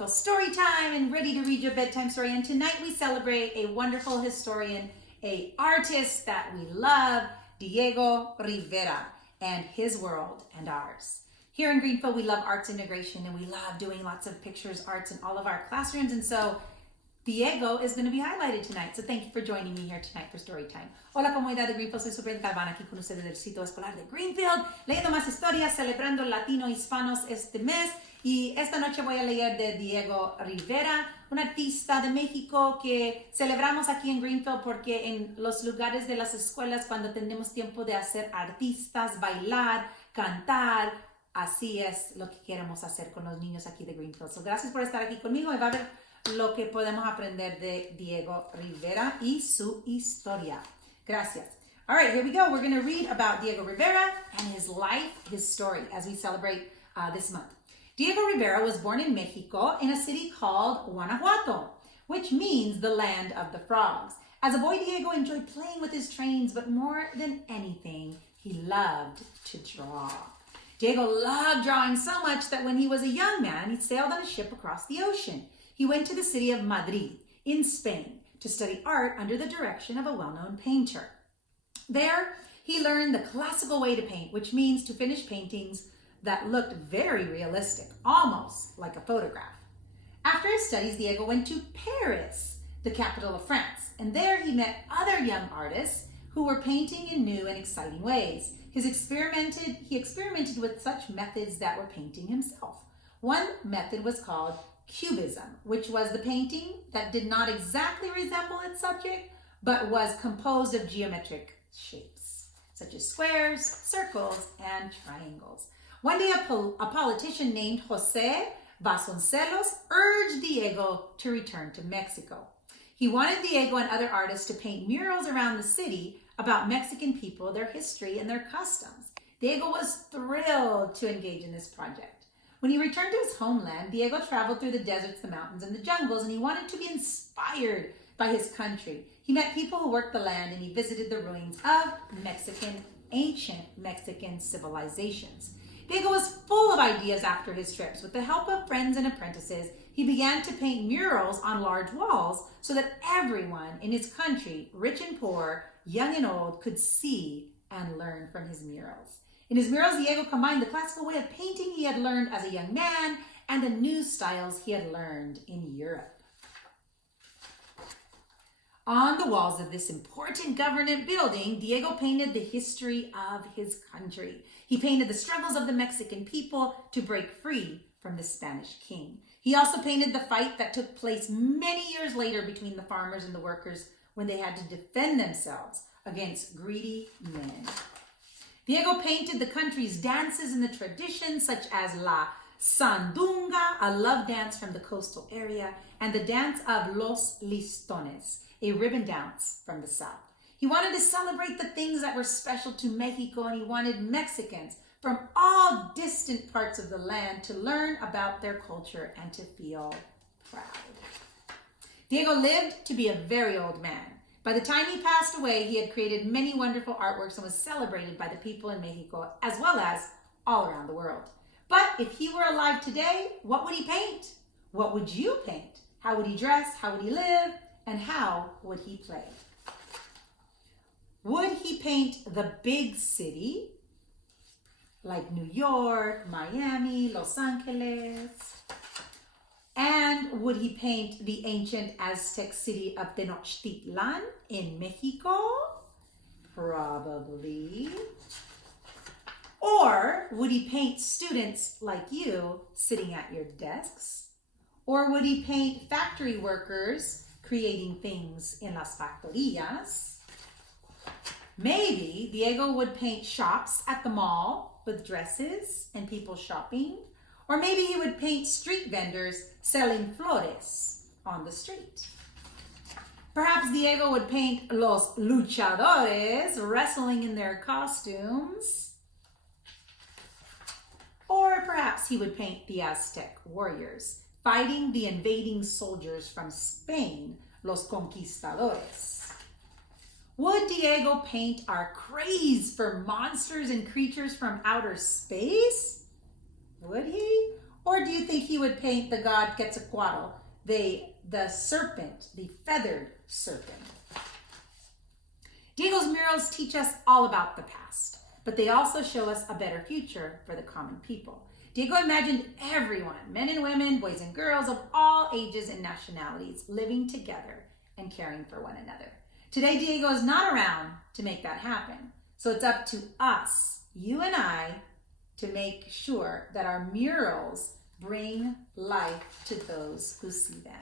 Greenfield story time and ready to read your bedtime story. And tonight we celebrate a wonderful historian, a artist that we love, Diego Rivera, and his world and ours. Here in Greenfield, we love arts integration and we love doing lots of pictures, arts in all of our classrooms. And so Diego is going to be highlighted tonight. So thank you for joining me here tonight for story time. Hola comunidad de Greenfield, soy Superintendent Galvan aquí con ustedes del sitio escolar de Greenfield, leyendo más historias, celebrando latino hispanos este mes. Y esta noche voy a leer de Diego Rivera, un artista de México que celebramos aquí en Greenfield porque en los lugares de las escuelas, cuando tenemos tiempo de hacer artistas, bailar, cantar, así es lo que queremos hacer con los niños aquí de Greenfield. So, gracias por estar aquí conmigo y va a ver lo que podemos aprender de Diego Rivera y su historia. Gracias. All right, here we go. We're going to read about Diego Rivera and his life, his story, as we celebrate this month. Diego Rivera was born in Mexico in a city called Guanajuato, which means the land of the frogs. As a boy, Diego enjoyed playing with his trains, but more than anything, he loved to draw. Diego loved drawing so much that when he was a young man, he sailed on a ship across the ocean. He went to the city of Madrid in Spain to study art under the direction of a well-known painter. There, he learned the classical way to paint, which means to finish paintings that looked very realistic, almost like a photograph. After his studies, Diego went to Paris, the capital of France, and there he met other young artists who were painting in new and exciting ways. He experimented with such methods that were painting himself. One method was called Cubism, which was the painting that did not exactly resemble its subject, but was composed of geometric shapes, such as squares, circles, and triangles. One day, a politician named José Vasconcelos urged Diego to return to Mexico. He wanted Diego and other artists to paint murals around the city about Mexican people, their history, and their customs. Diego was thrilled to engage in this project. When he returned to his homeland, Diego traveled through the deserts, the mountains, and the jungles, and he wanted to be inspired by his country. He met people who worked the land, and he visited the ruins of ancient Mexican civilizations. Diego was full of ideas after his trips. With the help of friends and apprentices, he began to paint murals on large walls so that everyone in his country, rich and poor, young and old, could see and learn from his murals. In his murals, Diego combined the classical way of painting he had learned as a young man and the new styles he had learned in Europe. On the walls of this important government building, Diego painted the history of his country. He painted the struggles of the Mexican people to break free from the Spanish king. He also painted the fight that took place many years later between the farmers and the workers when they had to defend themselves against greedy men. Diego painted the country's dances and the traditions such as La Sandunga, a love dance from the coastal area, and the dance of Los Listones, a ribbon dance from the south. He wanted to celebrate the things that were special to Mexico, and he wanted Mexicans from all distant parts of the land to learn about their culture and to feel proud. Diego lived to be a very old man. By the time he passed away, he had created many wonderful artworks and was celebrated by the people in Mexico as well as all around the world. But if he were alive today, what would he paint? What would you paint? How would he dress? How would he live? And how would he play? Would he paint the big city like New York, Miami, Los Angeles? And would he paint the ancient Aztec city of Tenochtitlan in Mexico? Probably. Or would he paint students like you sitting at your desks? Or would he paint factory workers creating things in las factorías? Maybe Diego would paint shops at the mall with dresses and people shopping. Or maybe he would paint street vendors selling flores on the street. Perhaps Diego would paint los luchadores wrestling in their costumes. Or perhaps he would paint the Aztec warriors fighting the invading soldiers from Spain, los conquistadores. Would Diego paint our craze for monsters and creatures from outer space? Would he? Or do you think he would paint the god Quetzalcoatl, the serpent, the feathered serpent? Diego's murals teach us all about the past, but they also show us a better future for the common people. Diego imagined everyone, men and women, boys and girls of all ages and nationalities, living together and caring for one another. Today, Diego is not around to make that happen. So it's up to us, you and I, to make sure that our murals bring life to those who see them.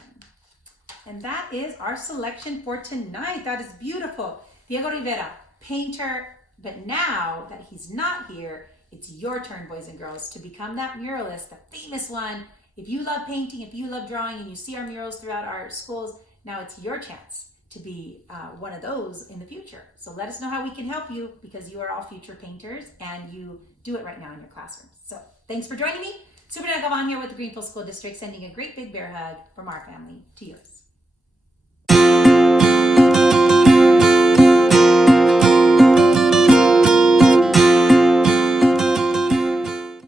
And that is our selection for tonight. That is beautiful. Diego Rivera, painter, but now that he's not here, it's your turn, boys and girls, to become that muralist, the famous one. If you love painting, if you love drawing, and you see our murals throughout our schools, now it's your chance to be one of those in the future. So let us know how we can help you, because you are all future painters and you do it right now in your classrooms. So thanks for joining me. Superintendent Galvan here with the Greenfield School District, sending a great big bear hug from our family to yours.